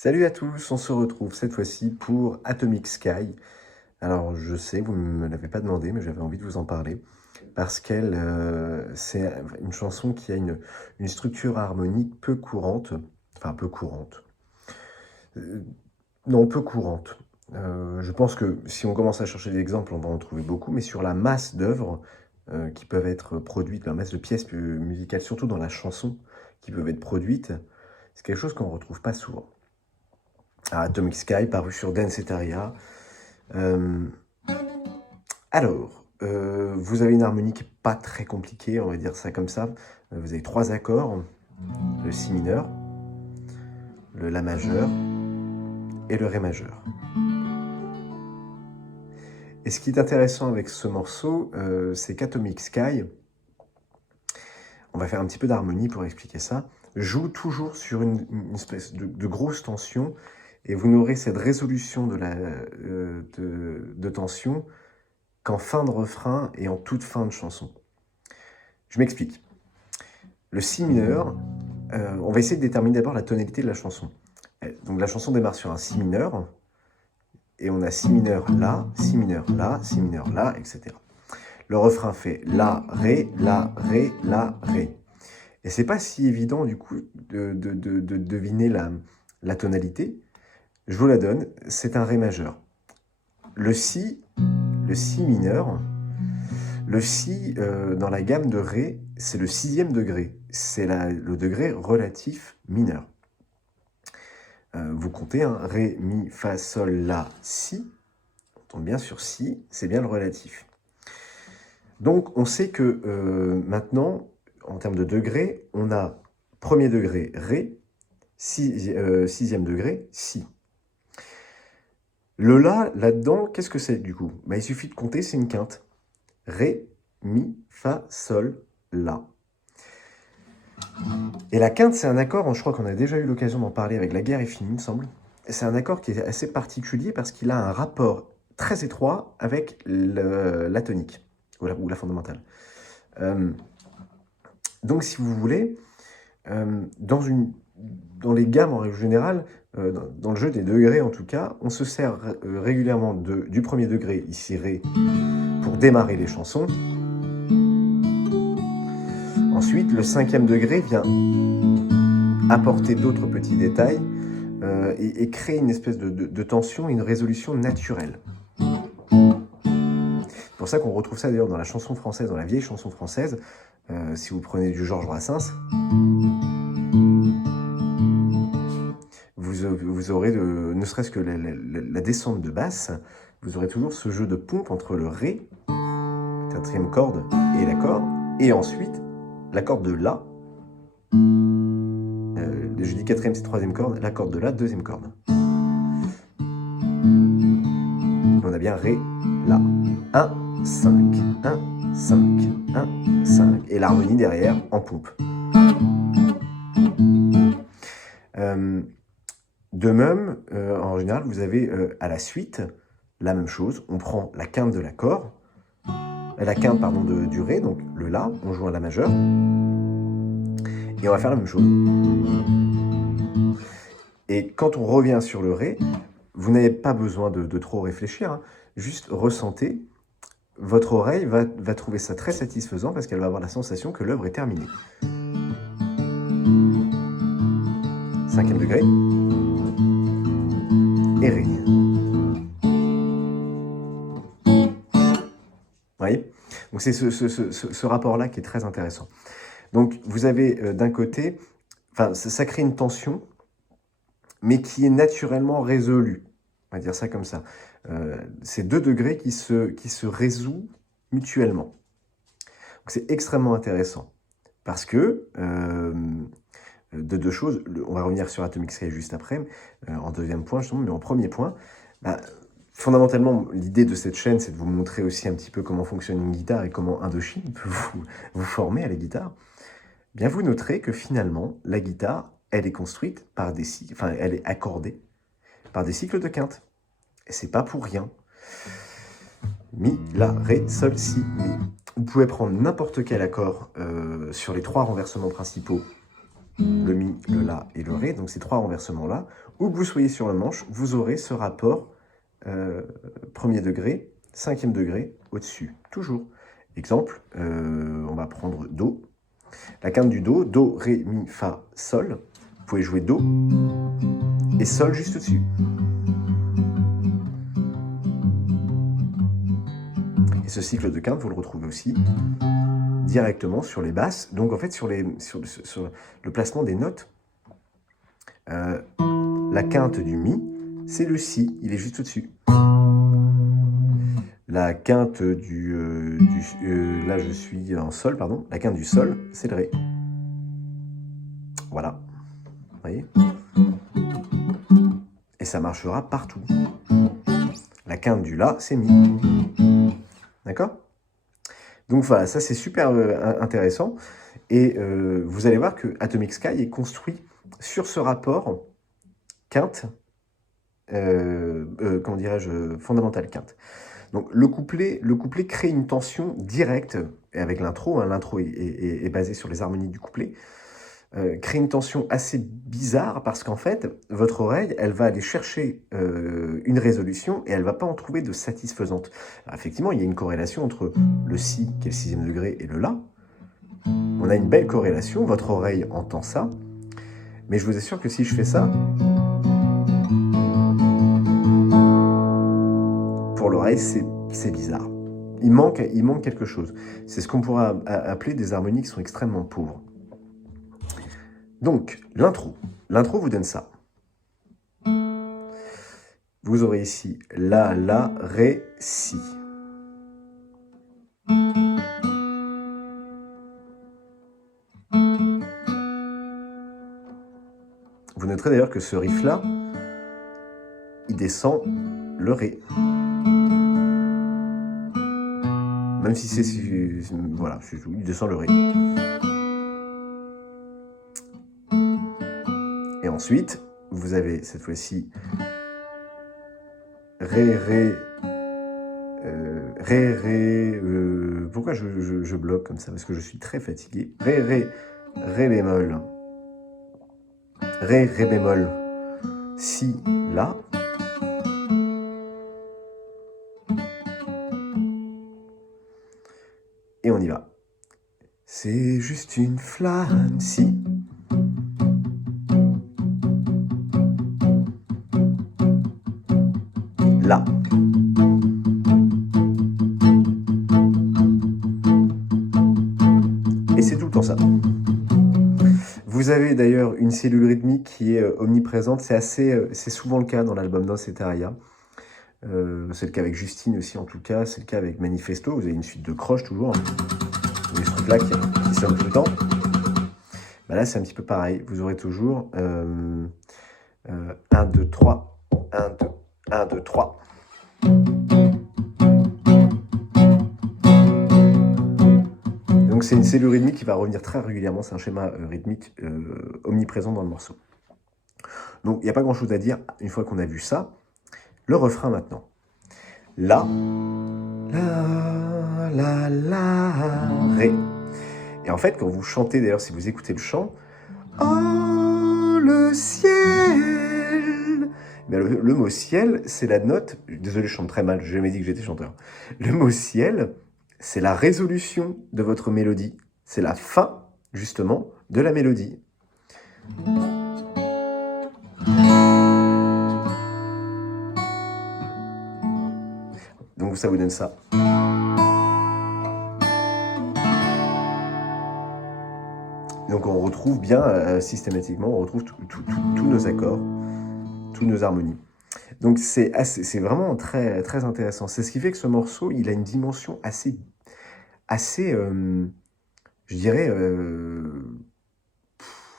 Salut à tous, on se retrouve cette fois-ci pour Atomic Sky. Alors je sais, vous ne me l'avez pas demandé, mais j'avais envie de vous en parler, parce c'est une chanson qui a une structure harmonique peu courante, enfin peu courante, euh, non peu courante. Je pense que si on commence à chercher des exemples, on va en trouver beaucoup, mais sur la masse d'œuvres qui peuvent être produites, la masse de pièces musicales, surtout dans la chanson, qui peuvent être produites, c'est quelque chose qu'on ne retrouve pas souvent. Atomic Sky, paru sur Dance Etaria. Vous avez une harmonie qui n'est pas très compliquée, on va dire ça comme ça. Vous avez 3 accords, le Si mineur, le La majeur et le Ré majeur. Et ce qui est intéressant avec ce morceau, c'est qu'Atomic Sky, on va faire un petit peu d'harmonie pour expliquer ça, joue toujours sur une espèce de grosse tension, et vous n'aurez cette résolution de tension qu'en fin de refrain et en toute fin de chanson. Je m'explique. Le Si mineur, on va essayer de déterminer d'abord la tonalité de la chanson. Donc la chanson démarre sur un Si mineur, et on a Si mineur là, Si mineur là, Si mineur là, etc. Le refrain fait La, Ré, La, Ré, La, Ré. Et c'est pas si évident du coup de deviner la tonalité. Je vous la donne, c'est un Ré majeur. Le Si mineur, le Si dans la gamme de Ré, c'est le 6e degré. C'est le degré relatif mineur. Vous comptez, hein, Ré, Mi, Fa, Sol, La, Si. On tombe bien sur Si, c'est bien le relatif. Donc on sait que maintenant, en termes de degré, on a premier degré Ré, 6e degré Si. Le La, là-dedans, qu'est-ce que c'est du coup? Il suffit de compter, c'est une quinte. Ré, Mi, Fa, Sol, La. Et la quinte, c'est un accord, je crois qu'on a déjà eu l'occasion d'en parler avec La guerre est finie, il me semble. C'est un accord qui est assez particulier parce qu'il a un rapport très étroit avec la tonique, ou la fondamentale. Donc si vous voulez, dans les gammes en règle générale, dans le jeu des degrés en tout cas, on se sert régulièrement du premier degré, ici Ré, pour démarrer les chansons. Ensuite, le 5e degré vient apporter d'autres petits détails et créer une espèce de tension et une résolution naturelle. C'est pour ça qu'on retrouve ça d'ailleurs dans la chanson française, dans la vieille chanson française. Si vous prenez du Georges Brassens, vous aurez, ne serait-ce que la descente de basse, vous aurez toujours ce jeu de pompe entre le Ré, 4e corde, et l'accord, et ensuite la corde de La. Je dis 4e, c'est 3e corde, la corde de La, 2e corde. On a bien Ré, La. 1, 5, 1, 5, 1, 5. Et l'harmonie derrière en pompe. De même, en général, vous avez à la suite la même chose. On prend la quinte de l'accord, la quinte pardon, du Ré, donc le La, on joue un La majeur, et on va faire la même chose. Et quand on revient sur le Ré, vous n'avez pas besoin de trop réfléchir, hein, juste ressentez. Votre oreille va trouver ça très satisfaisant parce qu'elle va avoir la sensation que l'œuvre est terminée. 5e degré. Et Ré. Vous voyez? Donc c'est ce rapport-là qui est très intéressant. Donc vous avez d'un côté, ça crée une tension, mais qui est naturellement résolue. On va dire ça comme ça. C'est 2 degrés qui se résout mutuellement. C'est extrêmement intéressant. Parce que, de 2 choses, on va revenir sur Atomic Sky juste après, en deuxième point justement, mais en premier point, fondamentalement, l'idée de cette chaîne, c'est de vous montrer aussi un petit peu comment fonctionne une guitare et comment Indochine peut vous former à la guitare. Bien, vous noterez que finalement, la guitare, elle est construite par des cycles, elle est accordée par des cycles de quinte. Et c'est pas pour rien. Mi, La, Ré, Sol, Si, Mi. Vous pouvez prendre n'importe quel accord sur les 3 renversements principaux le Mi, le La et le Ré, donc ces 3 renversements-là, où que vous soyez sur le manche, vous aurez ce rapport premier degré, 5e degré au-dessus, toujours. Exemple, on va prendre Do. La quinte du Do, Do, Ré, Mi, Fa, Sol. Vous pouvez jouer Do et Sol juste au-dessus. Et ce cycle de quinte, vous le retrouvez aussi directement sur les basses, donc en fait sur le placement des notes. La quinte du Mi, c'est le Si, il est juste au-dessus. La quinte là je suis en Sol, pardon, la quinte du Sol, c'est le Ré. Voilà, vous voyez? Et ça marchera partout. La quinte du La, c'est Mi. D'accord? Donc voilà, ça c'est super intéressant. Et vous allez voir que Atomic Sky est construit sur ce rapport quinte, comment dirais-je, fondamental quinte. Donc le couplet crée une tension directe, et avec l'intro, hein, l'intro est basée sur les harmonies du couplet, crée une tension assez bizarre parce qu'en fait, votre oreille, elle va aller chercher une résolution et elle ne va pas en trouver de satisfaisante. Alors, effectivement, il y a une corrélation entre le Si, qui est le 6e degré, et le La. On a une belle corrélation, votre oreille entend ça, mais je vous assure que si je fais ça, pour l'oreille, c'est bizarre. Il manque quelque chose. C'est ce qu'on pourrait appeler des harmonies qui sont extrêmement pauvres. Donc, l'intro. L'intro vous donne ça. Vous aurez ici La, La, Ré, Si. Vous noterez d'ailleurs que ce riff-là, il descend le Ré. Même si c'est... Voilà, il descend le Ré. Et ensuite, vous avez cette fois-ci Ré, Ré, Ré, Ré... pourquoi je bloque comme ça? Parce que je suis très fatigué. Ré, Ré, Ré bémol. Ré, Ré bémol. Si, La. Et on y va. C'est juste une flamme, Si. La. Et c'est tout le temps ça. Vous avez d'ailleurs une cellule rythmique qui est omniprésente. C'est souvent le cas dans l'album d'Anceteria. C'est le cas avec Justine aussi, en tout cas. C'est le cas avec Manifesto. Vous avez une suite de croches toujours. Vous avez ce truc-là qui sonne tout le temps. Bah là, c'est un petit peu pareil. Vous aurez toujours 1, 2, 3. 1, 2, 1, 2, 3. Donc c'est une cellule rythmique qui va revenir très régulièrement. C'est un schéma rythmique omniprésent dans le morceau. Donc il n'y a pas grand-chose à dire une fois qu'on a vu ça. Le refrain maintenant. La, La, La, La, Ré. Et en fait, quand vous chantez, d'ailleurs, si vous écoutez le chant, oh, le ciel. Ben, le mot ciel, c'est la note. Désolé, je chante très mal, je n'ai jamais dit que j'étais chanteur. Le mot ciel, c'est la résolution de votre mélodie. C'est la fin, justement, de la mélodie. Donc ça vous donne ça. Donc on retrouve bien, systématiquement, on retrouve tous nos accords, tous nos harmonies. Donc c'est vraiment très, très intéressant. C'est ce qui fait que ce morceau, il a une dimension assez je dirais,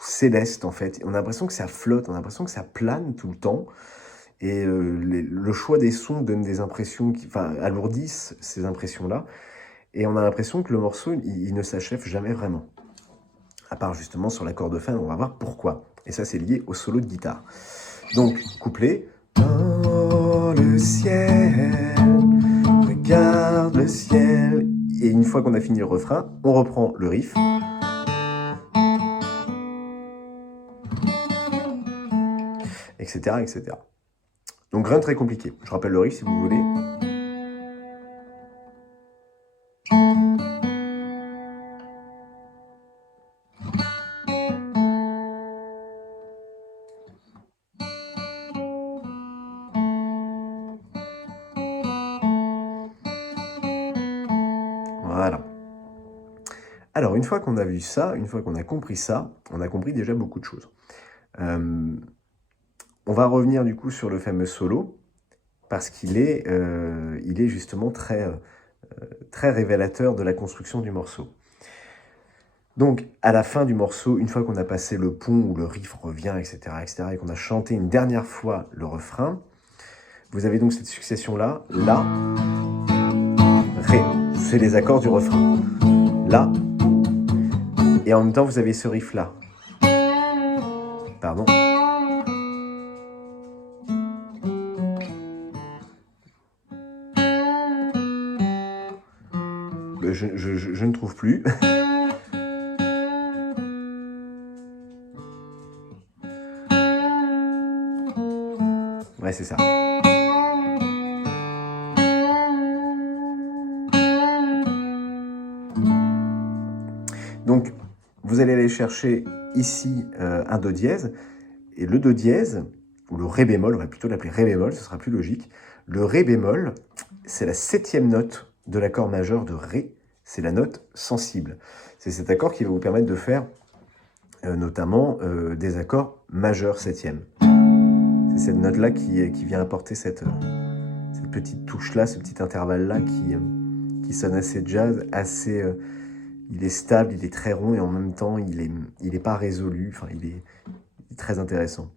céleste en fait. On a l'impression que ça flotte, on a l'impression que ça plane tout le temps. Et le choix des sons donne des impressions qui alourdissent ces impressions-là. Et on a l'impression que le morceau, il ne s'achève jamais vraiment. À part justement sur l'accord de fin, on va voir pourquoi. Et ça, c'est lié au solo de guitare. Donc, couplet. Dans le ciel, regarde le ciel. Et une fois qu'on a fini le refrain, on reprend le riff. etc., etc. Donc rien de très compliqué. Je rappelle le riff si vous voulez. Voilà. Alors, une fois qu'on a vu ça, une fois qu'on a compris ça, on a compris déjà beaucoup de choses. On va revenir du coup sur le fameux solo, parce qu'il est, justement très révélateur de la construction du morceau. Donc, à la fin du morceau, une fois qu'on a passé le pont où le riff revient, etc., et qu'on a chanté une dernière fois le refrain, vous avez donc cette succession-là, La, Ré, c'est les accords du refrain. La, et en même temps, vous avez ce riff-là. Pardon. Je ne trouve plus. Ouais, c'est ça. Donc, vous allez aller chercher ici un Do dièse, et le Do dièse, ou le Ré bémol, on va plutôt l'appeler Ré bémol, ce sera plus logique. Le Ré bémol, c'est la 7e note de l'accord majeur de Ré, c'est la note sensible. C'est cet accord qui va vous permettre de faire notamment des accords majeurs 7e. C'est cette note-là qui vient apporter cette petite touche-là, ce petit intervalle-là qui sonne assez jazz, assez... il est stable, il est très rond et en même temps, il est pas résolu. Enfin, il est très intéressant.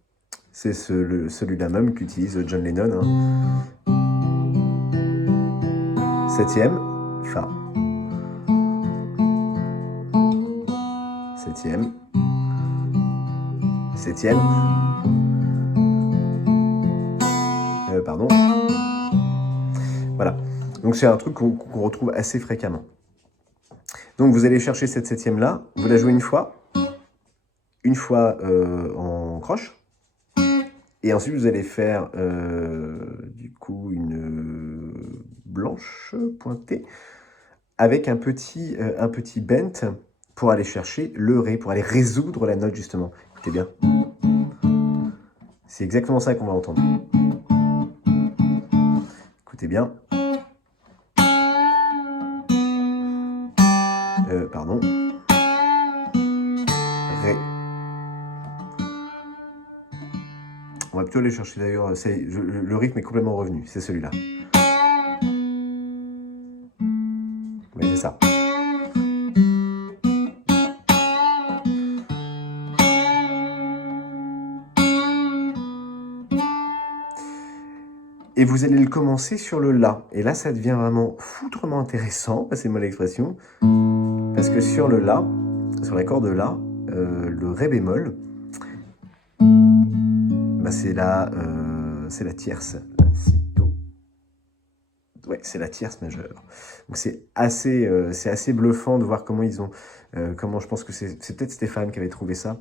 C'est celui-là même qu'utilise John Lennon. Hein. 7e, Fa. 7e. 7e. Pardon. Voilà. Donc c'est un truc qu'on retrouve assez fréquemment. Donc vous allez chercher cette 7e là, vous la jouez une fois en croche, et ensuite vous allez faire du coup une blanche pointée avec un petit bent pour aller chercher le Ré, pour aller résoudre la note justement. Écoutez bien. C'est exactement ça qu'on va entendre. Écoutez bien. Pardon. Ré. On va plutôt aller chercher d'ailleurs, le rythme est complètement revenu, c'est celui-là. Oui, c'est ça. Et vous allez le commencer sur le La. Et là, ça devient vraiment foutrement intéressant, passez-moi l'expression, parce que sur le La, sur l'accord de La, le Ré bémol, bah c'est la tierce. Si, Do. Ouais, c'est la tierce majeure. Donc c'est assez bluffant de voir comment ils ont, comment je pense que c'est peut-être Stéphane qui avait trouvé ça,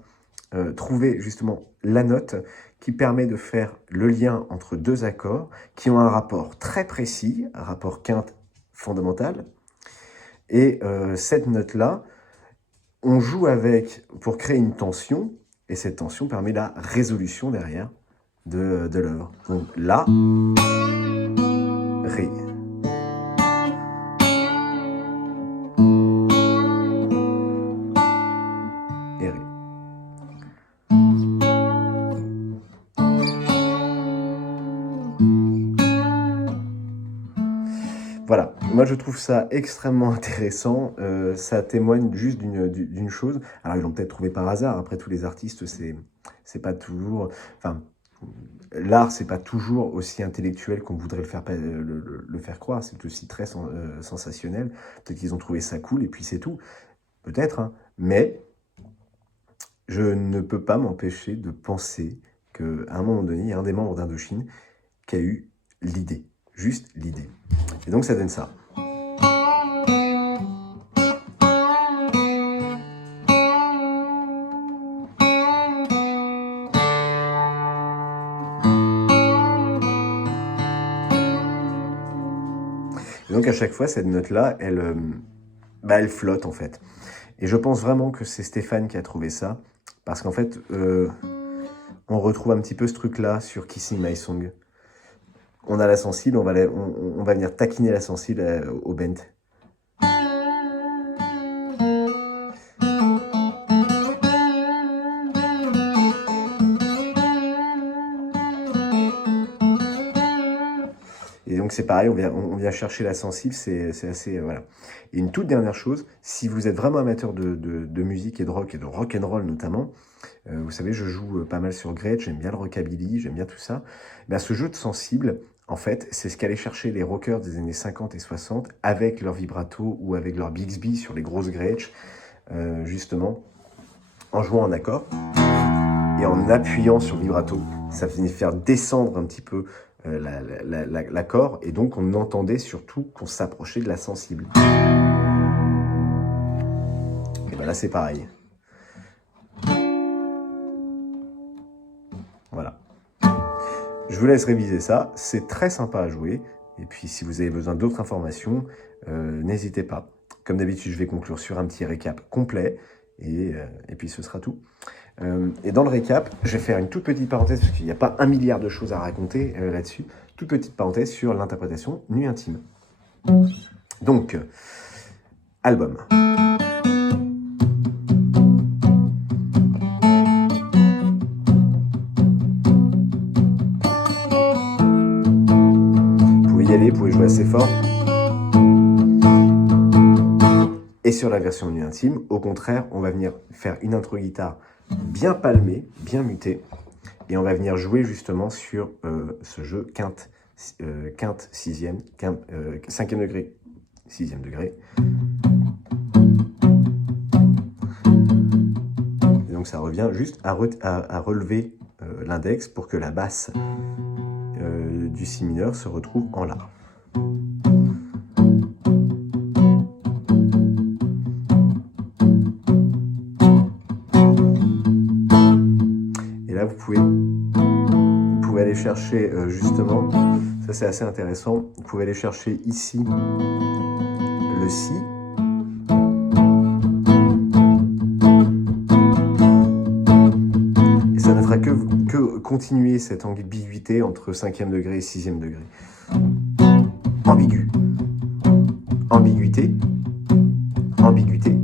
trouver justement la note qui permet de faire le lien entre deux accords qui ont un rapport très précis, un rapport quinte fondamental. Et cette note-là, on joue avec pour créer une tension, et cette tension permet la résolution derrière de l'œuvre. Donc La, Ré. Et Ré. Voilà, moi je trouve ça extrêmement intéressant, ça témoigne juste d'une chose, alors ils l'ont peut-être trouvé par hasard, après tous les artistes c'est pas toujours, enfin l'art c'est pas toujours aussi intellectuel qu'on voudrait le faire croire, c'est aussi très sensationnel, peut-être qu'ils ont trouvé ça cool et puis c'est tout, peut-être, hein. Mais je ne peux pas m'empêcher de penser qu'à un moment donné, il y a un des membres d'Indochine qui a eu l'idée. Juste l'idée. Et donc ça donne ça. Et donc à chaque fois, cette note-là, elle flotte en fait. Et je pense vraiment que c'est Stéphane qui a trouvé ça, parce qu'en fait, on retrouve un petit peu ce truc-là sur Kissing My Song. On a la sensible, on va venir taquiner la sensible au bend. Et donc c'est pareil, on vient chercher la sensible, c'est assez... voilà. Et une toute dernière chose, si vous êtes vraiment amateur de musique et de rock and roll notamment, vous savez, je joue pas mal sur Gretsch, j'aime bien le rockabilly, j'aime bien tout ça. Ben, ce jeu de sensible, en fait, c'est ce qu'allaient chercher les rockers des années 50 et 60 avec leur vibrato ou avec leur Bixby sur les grosses Gretsch, justement, en jouant en accord et en appuyant sur le vibrato. Ça venait faire descendre un petit peu l'accord, et donc on entendait surtout qu'on s'approchait de la sensible. Et ben là, c'est pareil. Voilà. Je vous laisse réviser ça, c'est très sympa à jouer. Et puis si vous avez besoin d'autres informations, n'hésitez pas. Comme d'habitude, je vais conclure sur un petit récap complet, et puis ce sera tout. Et dans le récap, je vais faire une toute petite parenthèse, parce qu'il n'y a pas un milliard de choses à raconter là-dessus. Toute petite parenthèse sur l'interprétation Nuit intime. Donc, album. Vous pouvez jouer assez fort. Et sur la version Nuit intime, au contraire, on va venir faire une intro guitare bien palmée, bien mutée, et on va venir jouer justement sur ce jeu quinte, sixième, 5e degré, 6e degré. Et donc ça revient juste à relever l'index pour que la basse du si mineur se retrouve en la. Et là, vous pouvez aller chercher justement, ça c'est assez intéressant, vous pouvez aller chercher ici le si. Et ça ne fera que continuer cette ambiguïté entre 5e degré et 6e degré. Ambigu. Ambiguïté. Ambiguïté.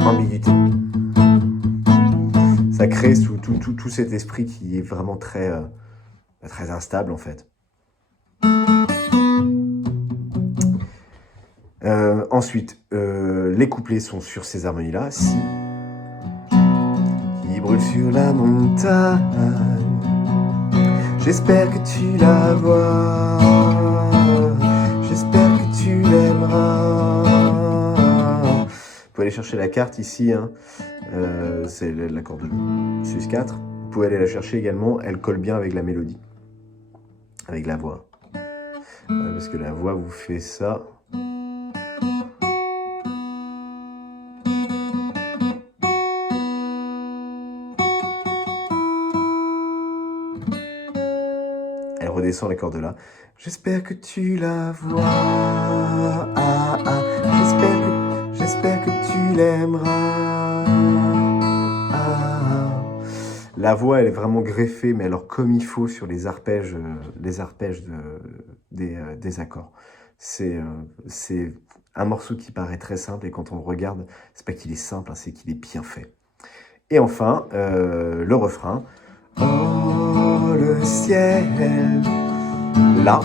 Ambiguïté. Ça crée tout cet esprit qui est vraiment très instable en fait. Ensuite, les couplets sont sur ces harmonies-là. Si, qui brûle sur la montagne, j'espère que tu la vois, j'espère que tu l'aimeras. Vous pouvez aller chercher la carte ici, hein. C'est l'accord de sus4. Vous pouvez aller la chercher également, elle colle bien avec la mélodie, avec la voix. Parce que la voix vous fait ça. Elle redescend les cordes là. J'espère que tu la vois. Ah, ah. J'espère que tu l'aimeras. Ah. La voix, elle est vraiment greffée, mais alors comme il faut sur les arpèges des accords. C'est un morceau qui paraît très simple, et quand on le regarde, c'est pas qu'il est simple, hein, c'est qu'il est bien fait. Et enfin, le refrain. Oh, le ciel, là,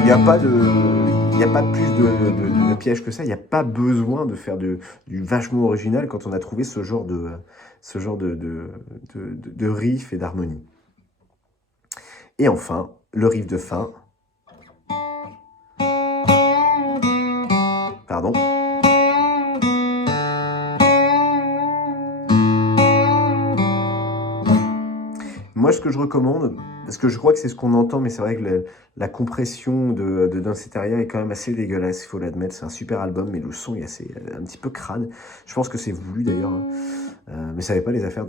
il n'y a pas plus de piège que ça, il n'y a pas besoin de faire du vachement original quand on a trouvé ce genre de riff et d'harmonie. Et enfin, le riff de fin. Pardon. Moi, ce que je recommande, parce que je crois que c'est ce qu'on entend, mais c'est vrai que la compression de Danceteria est quand même assez dégueulasse, il faut l'admettre. C'est un super album, mais le son est un petit peu crade. Je pense que c'est voulu d'ailleurs, mais ça n'avait pas les affaires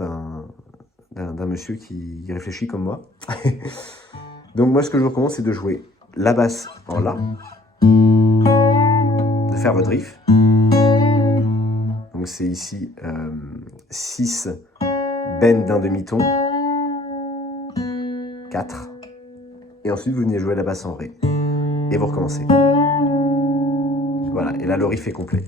d'un monsieur qui réfléchit comme moi. Donc moi, ce que je vous recommande, c'est de jouer la basse en La, de faire votre riff. Donc c'est ici 6 bends d'un demi-ton, 4, et ensuite vous venez jouer la basse en Ré, et vous recommencez. Voilà, et là le riff est complet.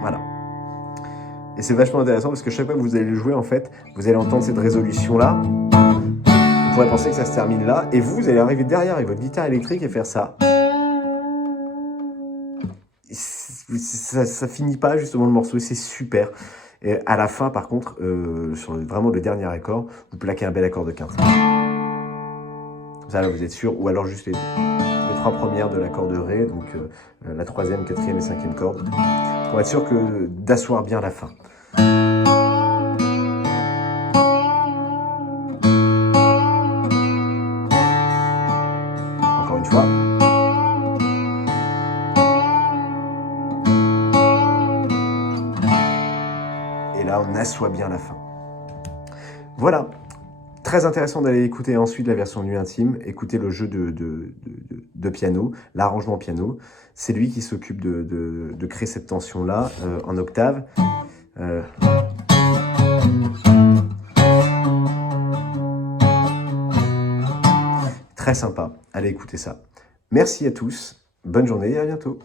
Voilà. Et c'est vachement intéressant parce que chaque fois que vous allez le jouer, en fait, vous allez entendre cette résolution-là. Vous pourrez penser que ça se termine là, et vous allez arriver derrière avec votre guitare électrique et faire ça. Ça finit pas justement le morceau, c'est super. Et à la fin, par contre, sur vraiment le dernier accord, vous plaquez un bel accord de quinte. Ça, là, vous êtes sûr, ou alors juste les 3 premières de l'accord de Ré, donc la 3e, 4e et 5e corde, pour être sûr d'asseoir bien la fin. Encore une fois. Et là, on assoit bien la fin. Voilà. Très intéressant d'aller écouter ensuite la version Nuit Intime, écouter le jeu de piano, l'arrangement piano. C'est lui qui s'occupe de créer cette tension-là en octave. Très sympa, allez écouter ça. Merci à tous, bonne journée et à bientôt.